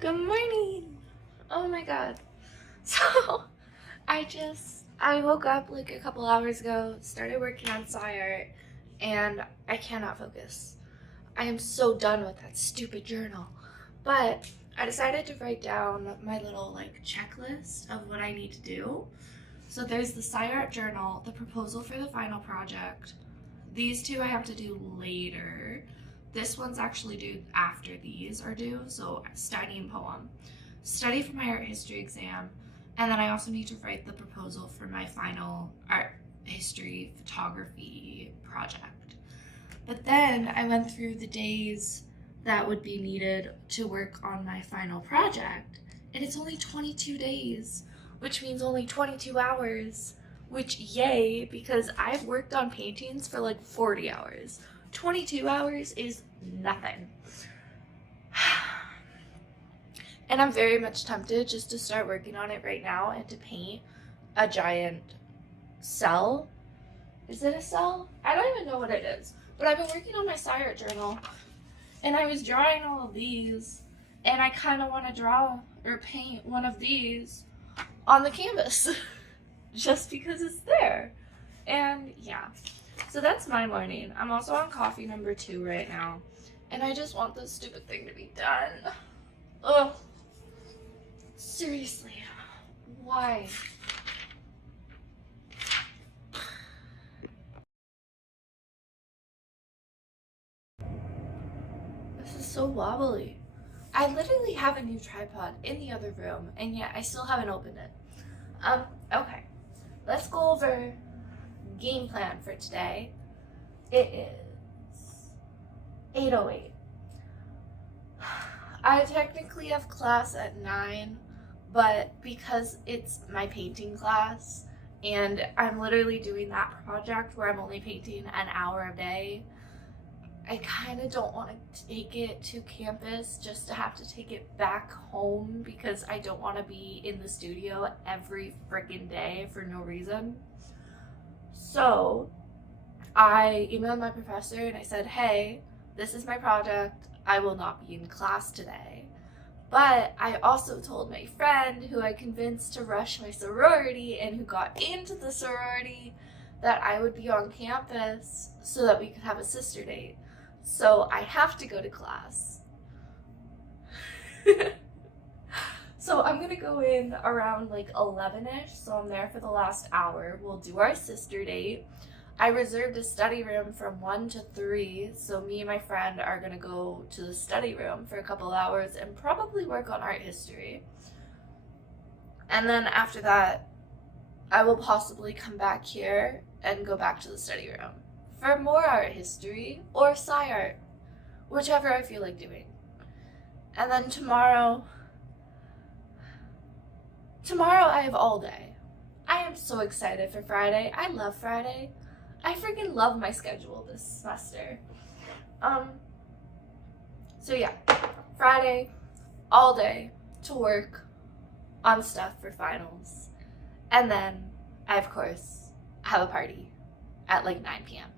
Good morning. Oh my god. So, I woke up like a couple hours ago, started working on SciArt, and I cannot focus. I am so done with that stupid journal. But I decided to write down my little like checklist of what I need to do. So there's the SciArt journal, the proposal for the final project. These two I have to do later. This one's actually due after these are due, so study and poem. Study for my art history exam, and then I also need to write the proposal for my final art history photography project. But then I went through the days that would be needed to work on my final project, and it's only 22 days, which means only 22 hours. Which, yay, because I've worked on paintings for like 40 hours. 22 hours is nothing. And I'm very much tempted just to start working on it right now and to paint a giant cell. Is it a cell? I don't even know what it is. But I've been working on my SciArt journal, and I was drawing all of these, and I kind of want to draw or paint one of these on the canvas. Just because it's there. And yeah, so that's my morning. I'm also on coffee number 2 right now, and I just want this stupid thing to be done. Ugh, seriously, why? This is so wobbly. I literally have a new tripod in the other room, and yet I still haven't opened it. Okay. Let's go over game plan for today. It is 8:08. I technically have class at 9, but because it's my painting class and I'm literally doing that project where I'm only painting an hour a day, I kind of don't want to take it to campus just to have to take it back home because I don't want to be in the studio every freaking day for no reason. So I emailed my professor and I said, hey, this is my project. I will not be in class today. But I also told my friend who I convinced to rush my sorority and who got into the sorority that I would be on campus so that we could have a sister date. So I have to go to class. So I'm gonna go in around like 11ish, so I'm there for the last hour. We'll do our sister date. I reserved a study room from 1 to 3, so me and my friend are gonna go to the study room for a couple hours and probably work on art history. And then after that, I will possibly come back here and go back to the study room for more art history or SciArt, whichever I feel like doing. And then tomorrow I have all day. I am so excited for Friday. I love Friday. I freaking love my schedule this semester. So yeah, Friday, all day to work on stuff for finals. And then I, of course, have a party at like 9 p.m.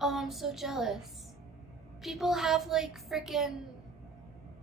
Oh, I'm so jealous. People have like freaking,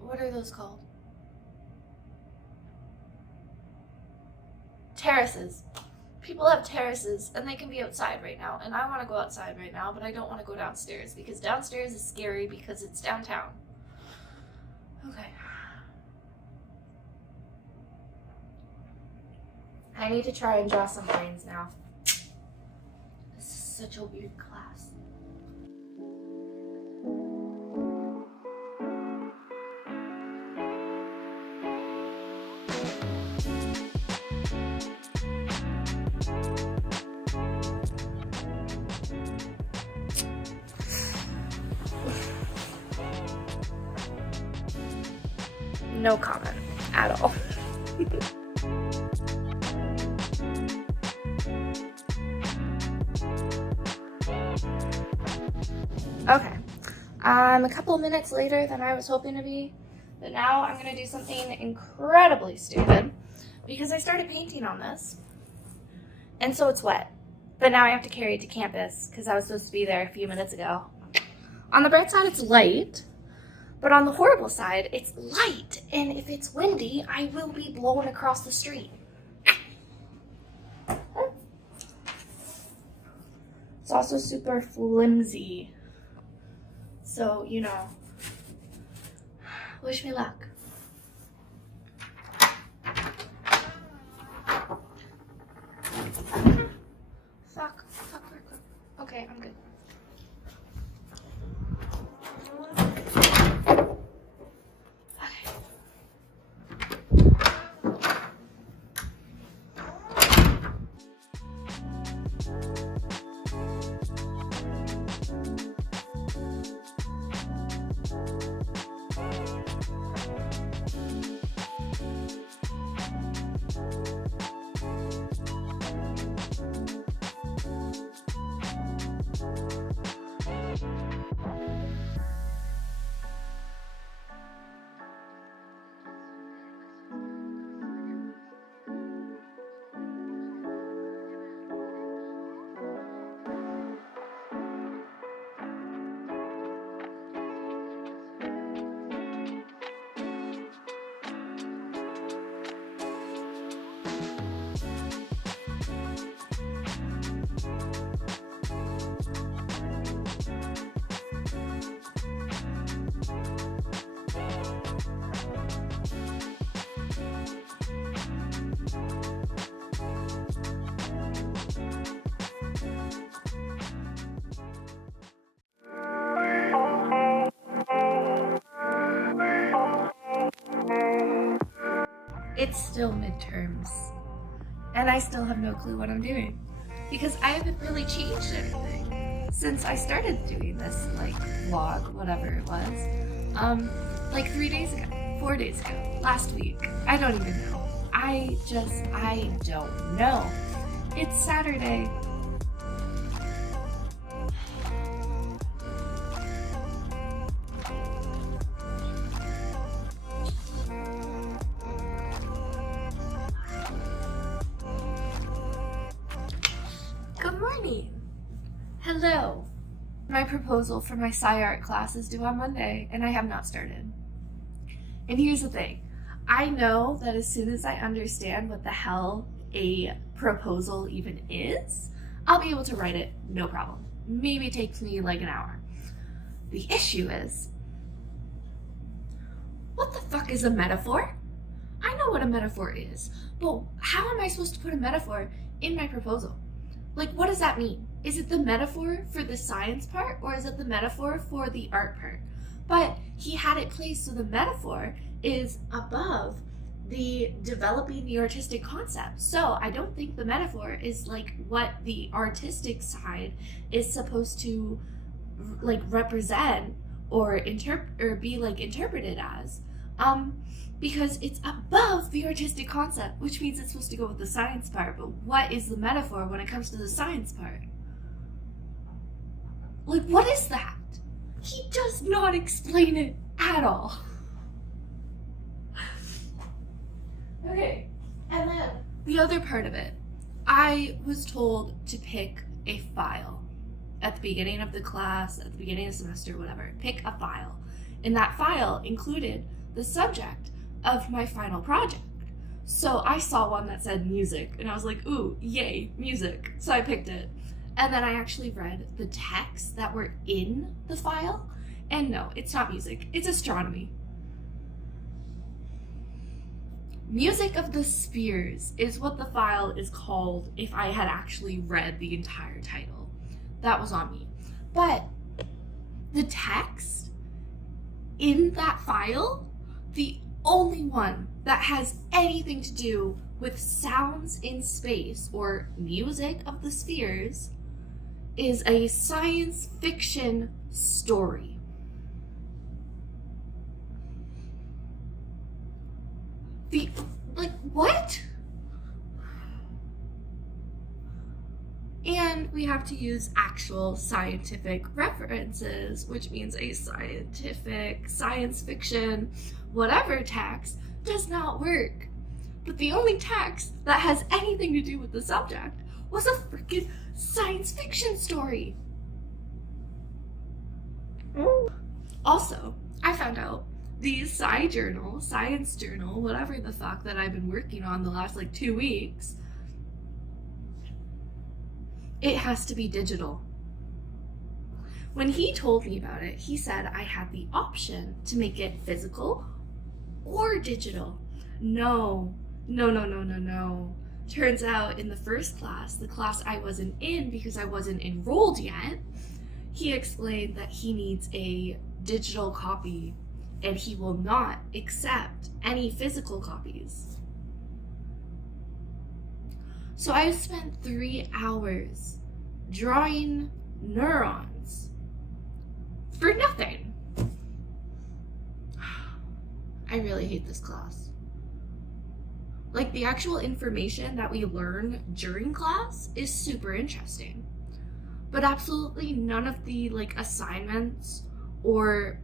what are those called? Terraces. People have terraces and they can be outside right now, and I want to go outside right now, but I don't want to go downstairs because downstairs is scary because it's downtown. Okay. I need to try and draw some lines now. This is such a weird class. No comment at all. Okay, I'm a couple minutes later than I was hoping to be, but now I'm gonna do something incredibly stupid because I started painting on this, and so it's wet, but now I have to carry it to campus because I was supposed to be there a few minutes ago. On the bright side, it's light, But on the horrible side, it's light, and if it's windy, I will be blown across the street. It's also super flimsy. So, you know, wish me luck. Fuck. Okay, I'm good. It's still midterms, and I still have no clue what I'm doing, because I haven't really changed anything since I started doing this, like, vlog, whatever it was, like 3 days ago, 4 days ago, last week. I don't even know. I don't know. It's Saturday. Good morning. Hello. My proposal for my sci-art class is due on Monday, and I have not started. And here's the thing. I know that as soon as I understand what the hell a proposal even is, I'll be able to write it, no problem. Maybe it takes me like an hour. The issue is, what the fuck is a metaphor? I know what a metaphor is, but how am I supposed to put a metaphor in my proposal? Like, what does that mean? Is it the metaphor for the science part, or is it the metaphor for the art part? But he had it placed so the metaphor is above the developing the artistic concept. So I don't think the metaphor is like what the artistic side is supposed to like represent or be like interpreted as. Because it's above the artistic concept, which means it's supposed to go with the science part. But what is the metaphor when it comes to the science part? Like, what is that? He does not explain it at all. Okay, and then the other part of it, I was told to pick a file at the beginning of the class, at the beginning of the semester, whatever. Pick a file. And that file included the subject of my final project. So I saw one that said music, and I was like, ooh, yay, music. So I picked it. And then I actually read the texts that were in the file, and no, it's not music, it's astronomy. Music of the Spheres is what the file is called if I had actually read the entire title. That was on me. But the text in that file, the only one that has anything to do with sounds in space or music of the spheres, is a science fiction story. What? And we have to use actual scientific references, which means a scientific, science fiction, whatever text does not work. But the only text that has anything to do with the subject was a freaking science fiction story. Also, I found out the science journal, whatever the fuck that I've been working on the last like 2 weeks, it has to be digital. When he told me about it, he said I had the option to make it physical or digital. No. Turns out in the first class, the class I wasn't in because I wasn't enrolled yet, he explained that he needs a digital copy and he will not accept any physical copies. So I spent 3 hours drawing neurons for nothing. I really hate this class. Like, the actual information that we learn during class is super interesting, but absolutely none of the like assignments or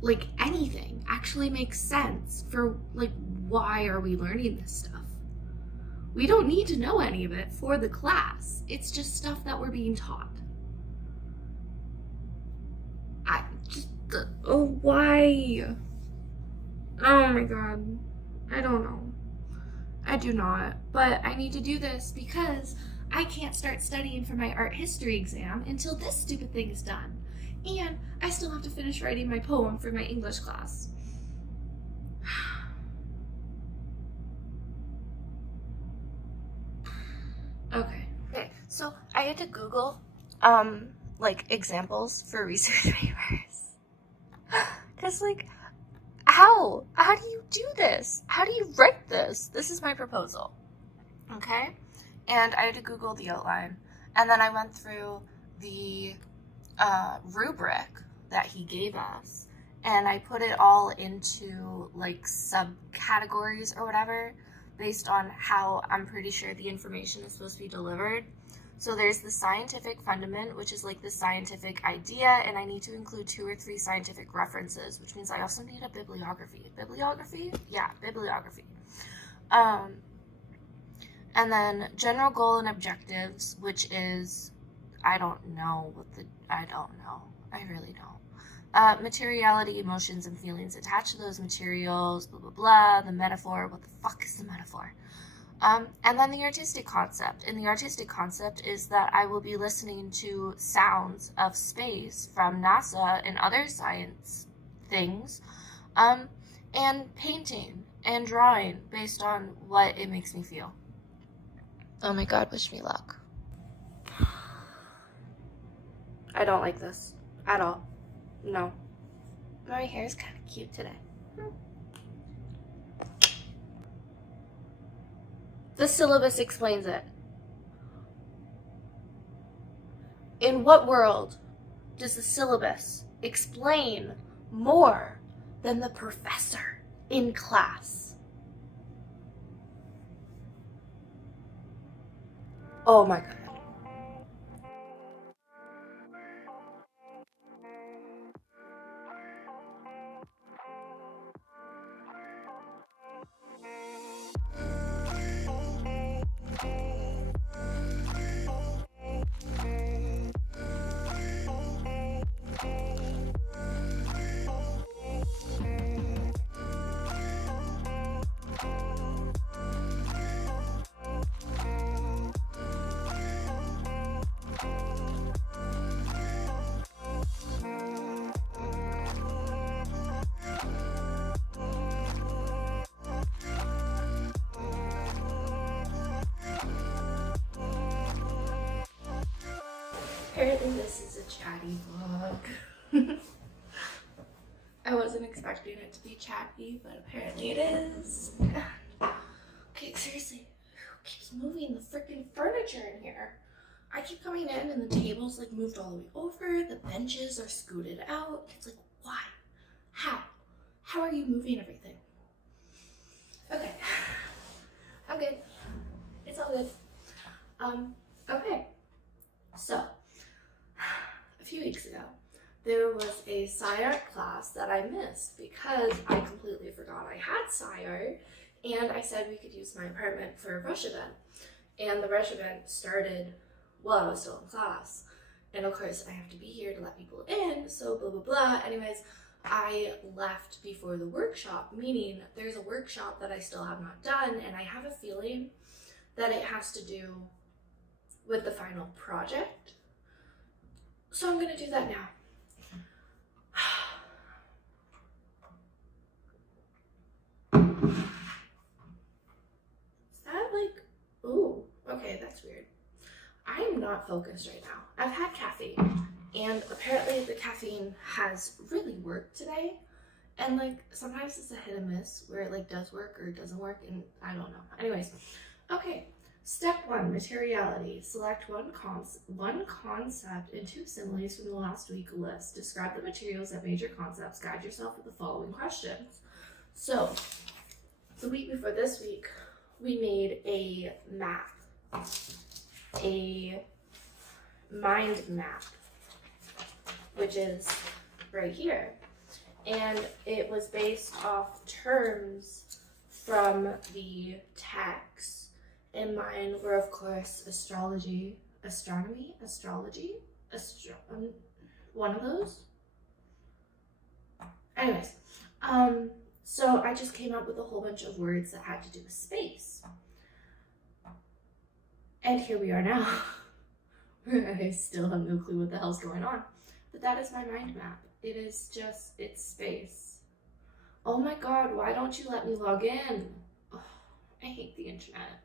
like anything actually makes sense for like why are we learning this stuff. We don't need to know any of it for the class. It's just stuff that we're being taught. Why? Oh my god. I don't know. I do not. But I need to do this because I can't start studying for my art history exam until this stupid thing is done. And I still have to finish writing my poem for my English class. Okay, so I had to Google like examples for research papers. Cause like, how do you do this? How do you write this? This is my proposal, okay? And I had to Google the outline, and then I went through the rubric that he gave us, and I put it all into like subcategories or whatever based on how I'm pretty sure the information is supposed to be delivered. So there's the scientific fundament, which is like the scientific idea, and I need to include 2 or 3 scientific references, which means I also need a bibliography. Bibliography? Yeah, bibliography. And then general goal and objectives, which is, I don't know. I really don't. Materiality, emotions, and feelings attached to those materials, blah, blah, blah, the metaphor. What the fuck is the metaphor? And then the artistic concept. And the artistic concept is that I will be listening to sounds of space from NASA and other science things, and painting and drawing based on what it makes me feel. Oh my god, wish me luck. I don't like this at all. No. My hair is kind of cute today. The syllabus explains it. In what world does the syllabus explain more than the professor in class? Oh my god. Apparently this is a chatty vlog. I wasn't expecting it to be chatty, but apparently it is. Okay, seriously, who keeps moving the freaking furniture in here? I keep coming in and the table's like moved all the way over, the benches are scooted out. It's like, why? How? How are you moving everything? Okay, I'm good. It's all good. Okay, so a few weeks ago, there was a SciArt class that I missed because I completely forgot I had SciArt, and I said we could use my apartment for a rush event. And the rush event started while I was still in class. And of course, I have to be here to let people in, so blah, blah, blah. Anyways, I left before the workshop, meaning there's a workshop that I still have not done, and I have a feeling that it has to do with the final project. So I'm gonna do that now. Is that like, ooh, okay, that's weird. I am not focused right now. I've had caffeine, and apparently the caffeine has really worked today. And like sometimes it's a hit and miss where it like does work or it doesn't work, and I don't know. Anyways, okay. Step 1, materiality. Select one concept and 2 similes from the last week list. Describe the materials that made your concepts. Guide yourself with the following questions. So, the week before this week, we made a map, a mind map, which is right here. And it was based off terms from the text. And mine were, of course, astrology, astronomy, astrology, one of those. Anyways, so I just came up with a whole bunch of words that had to do with space. And here we are now. I still have no clue what the hell's going on. But that is my mind map. It is just, it's space. Oh my god, why don't you let me log in? Oh, I hate the internet.